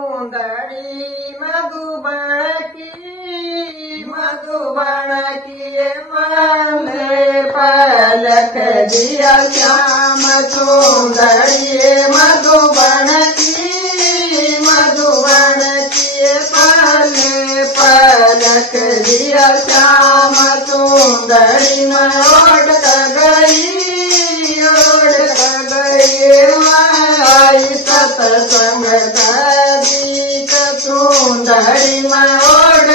सुंदरी मधुबन की माले पलक दिया श्याम सुंदरी मधुबन की पाले पलक दिया श्याम सुंदरी में ओढ़ गई आई सतसंग सुंदरी में ओढ़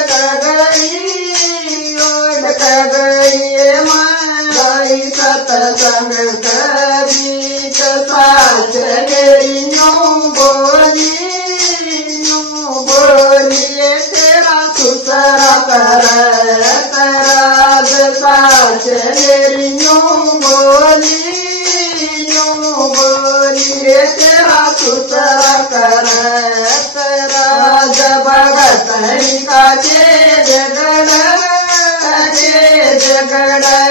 गई माई सतसंग कबीत साचरियों बोलिए तेरा सुसरा तराज साचरियों बोलिए तेरा सुसरा तराज भगत का जगड़े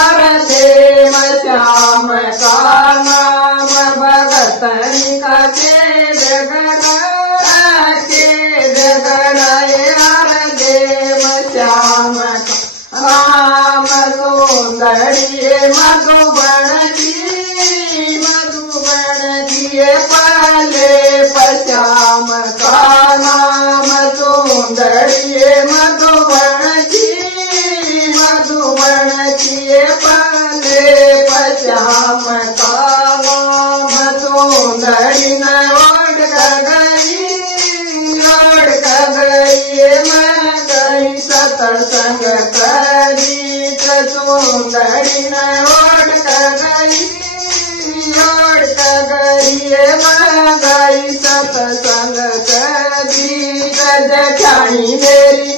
अरदे श्याम का नाम भगत का जगड़े अरदे श्याम का नाम सुंदरी मधुबन की पाले श्याम का नाम सुंदरी मधुबन की पाले श्याम का नाम सुंदरी न ओढ़ गई मैं गई सतसंग कबीत सुंदरी न ओढ़ गई मैं गई सतसंग कबीत जठानी मेरी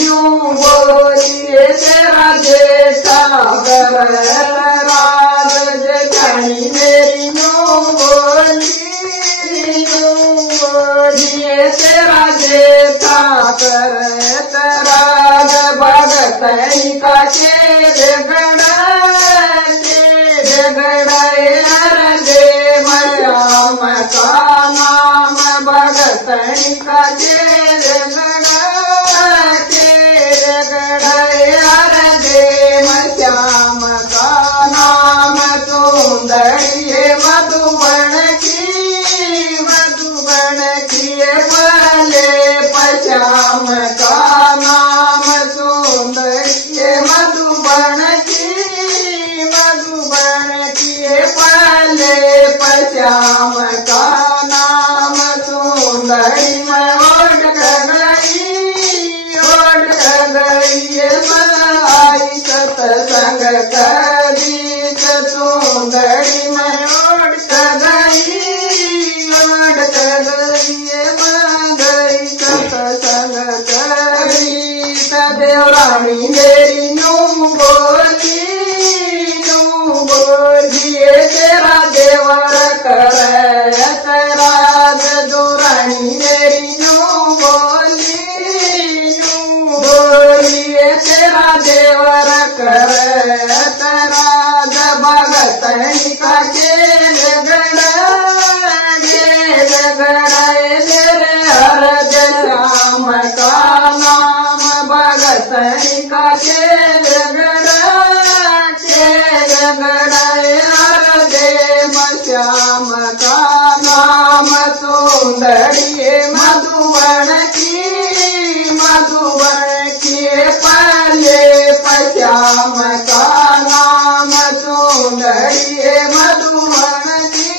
यूं बोलिए तेरा जेठा राज जठानी मेरी यूं बोलिए तेरा जेठा राज भगत का जगड़े अरदे श्याम का नाम भगत का जगड़े अरदे श्याम का नाम सुंदरी मधुबन की पाले श्याम का नाम सुंदरी मधुबन की पाले श्याम का नाम सुंदरी में ओढ़ गई आई सतसंग कबीत सुंदरी में ओढ़ गई सतसंग कबीत देवरानी मेरी यूं बोलिए तेरा देवर करे तराज दुरानी मेरी यूं बोलिए तेरा देवर करे तराज भगत का जगड़े तेरे अरद श्याम का नाम भगत का जगड़े अरदे श्याम का नाम सुंदरी मधुबन की पाले श्याम का नाम सुंदरी मधुबन की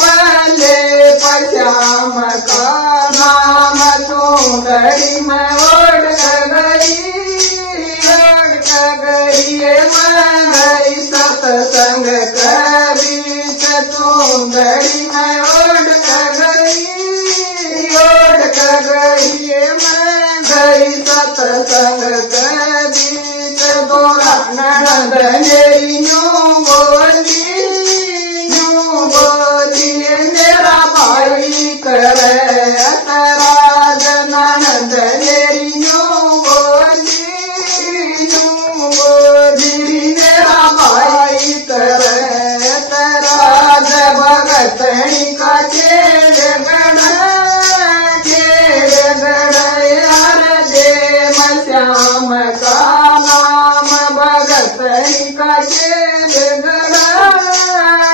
पाले श्याम का नाम सुंदरी में ओढ़ गई मैं सतसंग कबीत सुंदरी में ओढ़ गई मैं गई सतसंग कबीत गोरा नंद मेरी यूं बोलिए मेरा भाई करे तराज नंद मेरी यूं बोली मेरा भाई करे तरी का केले गडा